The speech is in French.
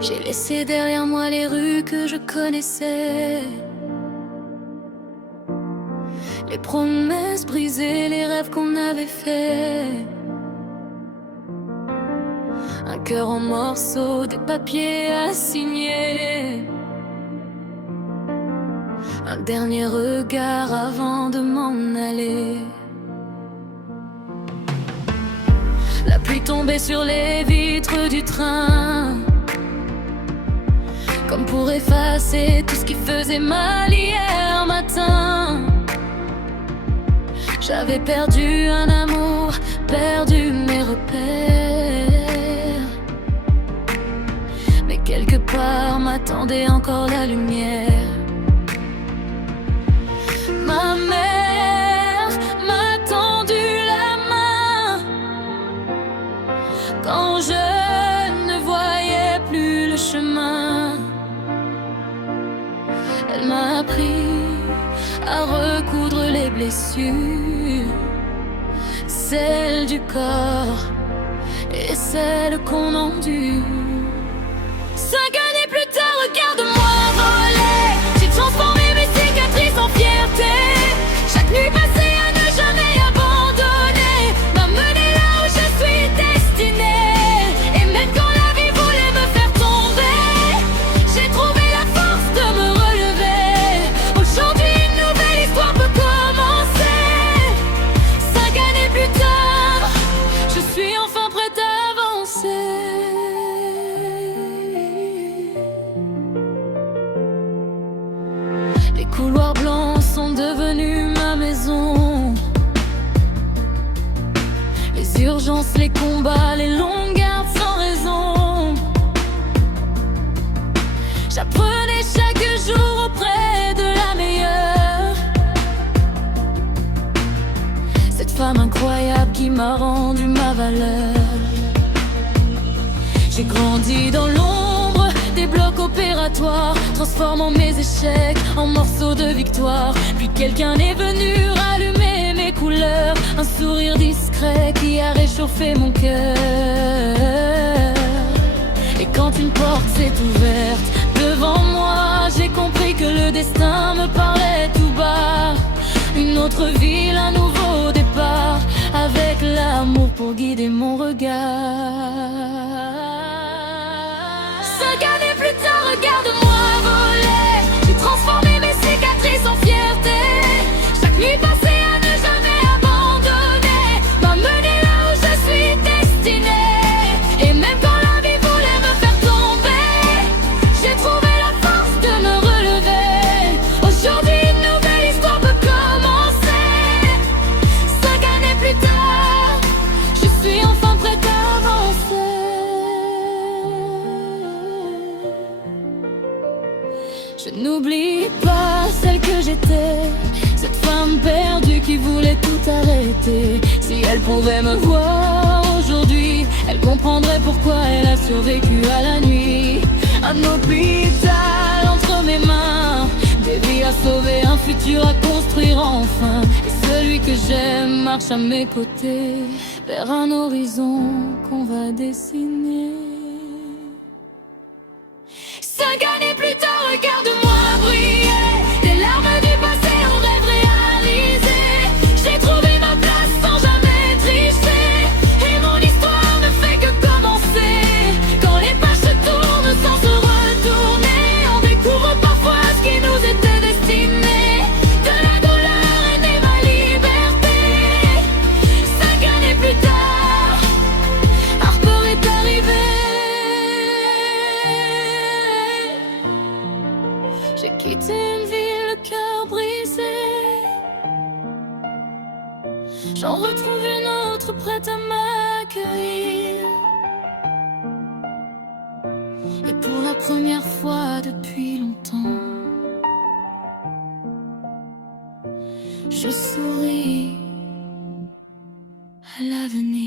J'ai laissé derrière moi les rues que je connaissais, les promesses brisées, les rêves qu'on avait faits. Un cœur en morceaux, des papiers à signer. Un dernier regard avant de m'en aller. La pluie tombait sur les vitres du train, comme pour effacer tout ce qui faisait mal hier matin. J'avais perdu un amour, perdu mes repères, mais quelque part m'attendait encore la lumière. Ma mère m'a tendu la main quand je ne voyais plus le chemin. Elle m'a appris à recoudre les blessures, celles du corps et celles qu'on endure. 5 années plus tard, regarde-moi voler. J'ai transformé mes cicatrices en fierté. Chaque nuit passée à ne jamais abandonner m'a mené là où je suis destinée. Et même quand la vie voulait me faire tomber, j'ai trouvé la force de me relever. Aujourd'hui une nouvelle histoire peut commencer. 5 années plus tard, je suis enfin prête à avancer. Les couloirs blancs sont devenus ma maison. Les urgences, les combats, les longues gardes sans raison. J'apprenais chaque jour auprès de la meilleure, cette femme incroyable qui m'a rendu ma valeur. J'ai grandi dans l'ombre des blocs opératoires, transformant mes échecs en morceaux de victoire. Puis quelqu'un est venu rallumer mes couleurs, un sourire discret qui a réchauffé mon cœur. Et quand une porte s'est ouverte devant moi, j'ai compris que le destin me parlait tout bas. Une autre ville, un nouveau départ, avec l'amour pour guider mon regard. 5 années plus tard, regarde-moi voler. J'ai transformé mes cicatrices en fierté. Chaque nuit passée à ne jamais abandonner m'a mené là où je suis destinée. Et même quand la vie voulait me faire tomber, j'ai trouvé la force de me relever. Aujourd'hui une nouvelle histoire peut commencer. 5 années plus tard, je suis enfin prête à avancer. Je n'oublie pas celle que j'étais, cette femme perdue qui voulait tout arrêter. Si elle pouvait me voir aujourd'hui, elle comprendrait pourquoi elle a survécu à la nuit. Un hôpital entre mes mains, des vies à sauver, un futur à construire enfin. Et celui que j'aime marche à mes côtés vers un horizon qu'on va dessiner. 5 années plus tard, regarde-moi briller. Des larmes du passé en rêve réalisé. J'ai trouvé ma place sans jamais tricher. Et mon histoire ne fait que commencer. Quand les pages se tournent sans se retourner, on découvre parfois ce qui nous était destiné. De la douleur est née ma liberté. 5 années plus tard, Harper est arrivé. J'ai quitté une ville, le cœur brisé. J'en retrouve une autre prête à m'accueillir. Et pour la première fois depuis longtemps, je souris à l'avenir.